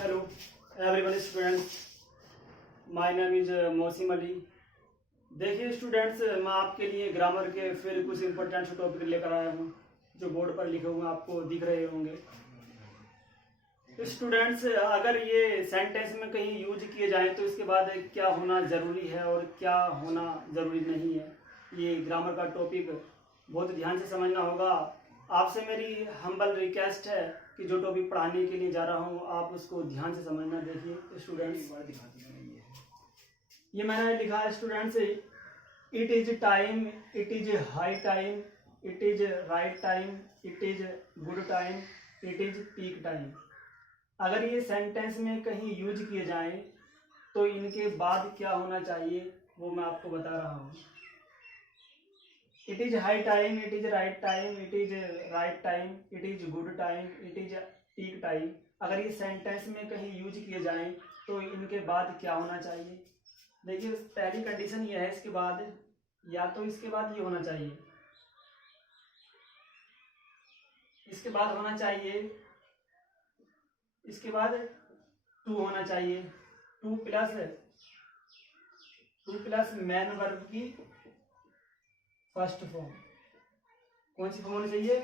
Hello everyone students, my name is Mausim Ali. देखिए students, मैं आपके लिए ग्रामर के फिर कुछ इंपॉर्टेंट टॉपिक लेकर आया हूँ जो बोर्ड पर लिखे हुए आपको दिख रहे होंगे। स्टूडेंट्स, अगर ये सेंटेंस में कहीं यूज किए जाएं तो इसके बाद क्या होना ज़रूरी है और क्या होना ज़रूरी नहीं है, ये ग्रामर का टॉपिक बहुत ध्यान से समझना होगा। आपसे मेरी हम्बल रिक्वेस्ट है कि जो टॉपिक पढ़ाने के लिए जा रहा हूँ आप उसको ध्यान से समझना। देखिए स्टूडेंट्स, ये मैंने लिखा है students, it is time, it is high time, it is right time, it is good time, it is peak time. अगर ये सेंटेंस में कहीं यूज किए जाएं तो इनके बाद क्या होना चाहिए वो मैं आपको बता रहा हूँ। It is high time, it is right time, it is right time, it is good time, it is peak time. अगर ये सेंटेंस में कहीं यूज किए जाएं तो इनके बाद क्या होना चाहिए। देखिए पहली कंडीशन ये है, इसके बाद या तो इसके बाद ये होना चाहिए, इसके बाद होना चाहिए, इसके बाद टू होना चाहिए, टू प्लस मैन वर्ब की फर्स्ट फॉर्म। कौन सी फॉर्म होनी चाहिए?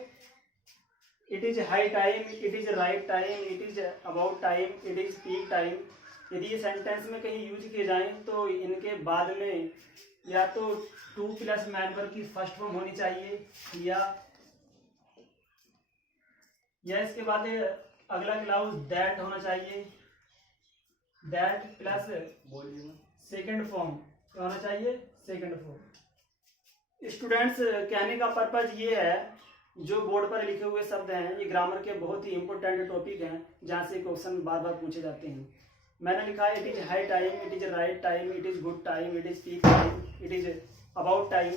It is high time, it is right time, it is about time, it is peak time. यदि ये सेंटेंस में कहीं यूज किए जाएं तो इनके बाद में या तो टू प्लस मैन वर्ब की फर्स्ट फॉर्म होनी चाहिए या इसके बाद अगला क्लाउज दैट होना चाहिए, दैट प्लस सेकंड फॉर्म होना चाहिए, सेकंड फॉर्म। स्टूडेंट्स, कहने का पर्पज ये है, जो बोर्ड पर लिखे हुए शब्द हैं ये ग्रामर के बहुत ही इंपॉर्टेंट टॉपिक हैं जहाँ से क्वेश्चन बार बार पूछे जाते हैं। मैंने लिखा है it is high time, it is right time, it is good time, it is peak time, it is about time.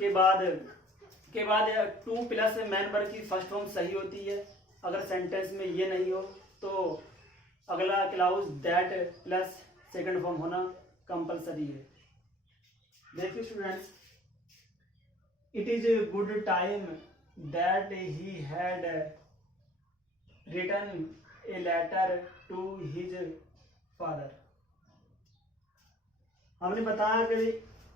के बाद टू प्लस मैन वर्ब की फर्स्ट फॉर्म सही होती है। अगर सेंटेंस में ये नहीं हो तो अगला clause that plus second form होना कंपलसरी है। देखिए students, it is a good time that he had written a letter to his father. हमने बताया कि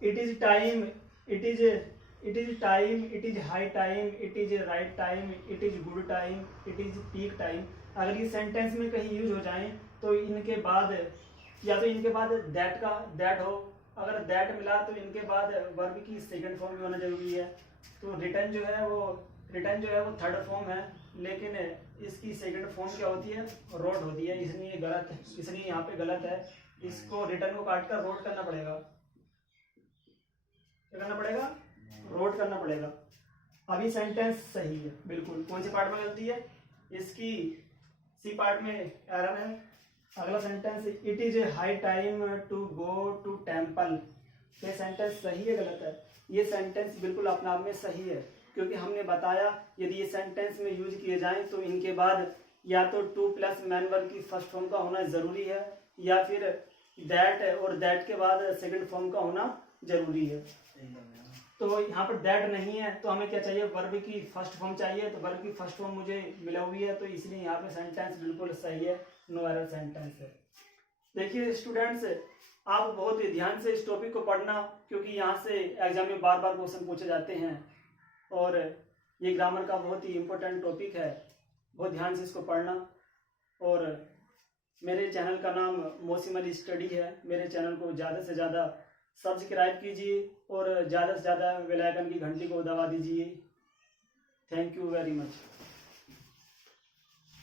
it is time, it is time, it is high time, it is right time, it is good time, it is peak time. अगर ये sentence में कहीं use हो जाएं तो इनके बाद या तो इनके बाद दैट हो, अगर दैट मिला तो इनके बाद वर्ब की सेकंड फॉर्म भी होना जरूरी है। तो रिटर्न जो है वो थर्ड फॉर्म है, लेकिन इसकी सेकंड फॉर्म क्या होती है? रोट होती है, इसलिए यहाँ पे गलत है। इसको रिटर्न को काट कर रोट करना पड़ेगा। क्या करना पड़ेगा? रोट करना पड़ेगा। अभी सेंटेंस सही है बिल्कुल। कौन सी पार्ट में गलती है? इसकी सी पार्ट में एरर है। अगला sentence, it is a high time to go to temple. ये सेंटेंस सही है गलत है? ये सेंटेंस बिल्कुल अपने आप में सही है, क्योंकि हमने बताया यदि ये सेंटेंस में यूज किए जाएं तो इनके बाद या तो टू प्लस मैन वर्ब की फर्स्ट फॉर्म का होना जरूरी है या फिर दैट और दैट के बाद सेकंड फॉर्म का होना जरूरी है। तो यहाँ पर दैट नहीं है तो हमें क्या चाहिए? वर्ब की फर्स्ट फॉर्म चाहिए। तो वर्ब की फर्स्ट फॉर्म मुझे मिला हुई है, तो इसलिए यहाँ पे सेंटेंस बिल्कुल सही है, नो एरर सेंटेंस है। देखिए स्टूडेंट्स, आप बहुत ही ध्यान से इस टॉपिक को पढ़ना, क्योंकि यहाँ से एग्जाम में बार बार क्वेश्चन पूछे जाते हैं और ये ग्रामर का बहुत ही इम्पोर्टेंट टॉपिक है। बहुत ध्यान से इसको पढ़ना। और मेरे चैनल का नाम मौसिम अली स्टडी है। मेरे चैनल को ज़्यादा से ज़्यादा सब्सक्राइब कीजिए और ज़्यादा से ज़्यादा बेल आइकन की घंटी को दबा दीजिए। Thank you very much.